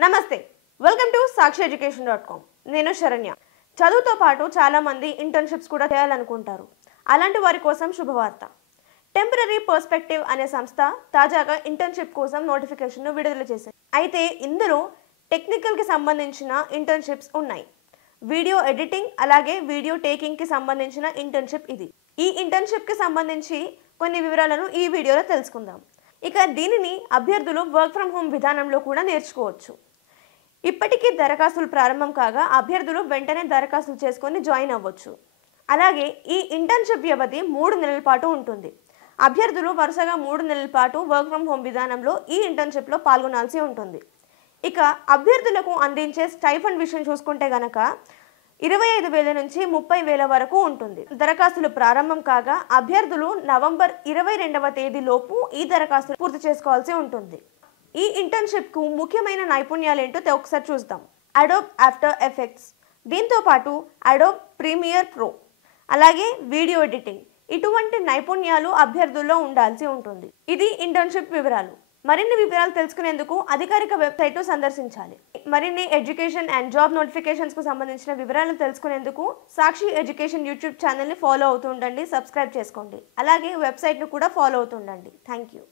నమస్తే welcome to sakshiyeducation.com నేను శరణ్య చదువుతో పాటు చాలా మంది ఇంటర్న్‌షిప్స్ కూడా చేయాలనుకుంటారు అలాంటి వారి కోసం శుభవార్త టెంపరరీ పర్స్పెక్టివ్ అనే సంస్థ తాజాగా ఇంటర్న్‌షిప్ కోసం నోటిఫికేషన్ ను విడుదల చేసింది అయితే ఇందులో టెక్నికల్ కి సంబంధించిన ఇంటర్న్‌షిప్స్ ఉన్నాయి వీడియో ఎడిటింగ్ అలాగే వీడియో టేకింగ్ కి సంబంధించిన ఇంటర్న్‌షిప్ ఇది ఈ ఇంటర్న్‌షిప్ కి సంబంధించి కొన్ని వివరాలను ఈ వీడియోలో తెలుసుకుందాం ఇక దీనిని అభ్యర్థులు వర్క్ ఫ్రం హోమ్ విధానంలో కూడా నేర్చుకోవచ్చు ఇప్పటికీ దరఖాస్తులు ప్రారంభం కాగా అభ్యర్థులు వెంటనే దరఖాస్తులు చేసుకొని జాయిన్ అవ్వచ్చు అలాగే ఈ ఇంటర్న్‌షిప్ వ్యవధి 3 నెలల పాటు ఉంటుంది అభ్యర్థులు వరుసగా 3 నెలల పాటు వర్క్ ఫ్రం హోమ్ విధానంలో ఈ ఇంటర్న్‌షిప్ లో పాల్గొనాల్సి ఉంటుంది ఇక అభ్యర్థులకు అందించే స్టైఫండ్ విషయం చూసుకుంటే గనక 25,000 నుంచి 30,000 వరకు ఉంటుంది దరఖాస్తులు ప్రారంభం కాగా అభ్యర్థులు నవంబర్ 22వ తేదీ లోపు ఈ దరఖాస్తులు పూర్తి చేసుకోవాల్సి ఉంటుంది ఈ ఇంటర్న్‌షిప్ కు ముఖ్యమైన నైపుణ్యాలు ఏంటో ఒకసారి చూద్దాం అడోబ్ ఆఫ్టర్ ఎఫెక్ట్స్ దీంతో పాటు అడోబ్ ప్రీమియర్ ప్రో అలాగే వీడియో ఎడిటింగ్ ఇటువంటి నైపుణ్యాలు అభ్యర్థుల్లో ఉండాల్సి ఉంటుంది ఇది ఇంటర్న్‌షిప్ వివరాలు మరిన్ని వివరాలు తెలుసుకునేందుకు అధికారిక వెబ్‌సైట్ ను సందర్శించాలి మరిన్ని ఎడ్యుకేషన్ అండ్ జాబ్ నోటిఫికేషన్స్ కు సంబంధించిన వివరాలను తెలుసుకునేందుకు సాక్షి ఎడ్యుకేషన్ యూట్యూబ్ ఛానల్ ని ఫాలో అవుతూ ఉండండి సబ్స్క్రైబ్ చేసుకోండి అలాగే వెబ్‌సైట్ ను కూడా ఫాలో అవుతూ ఉండండి థాంక్యూ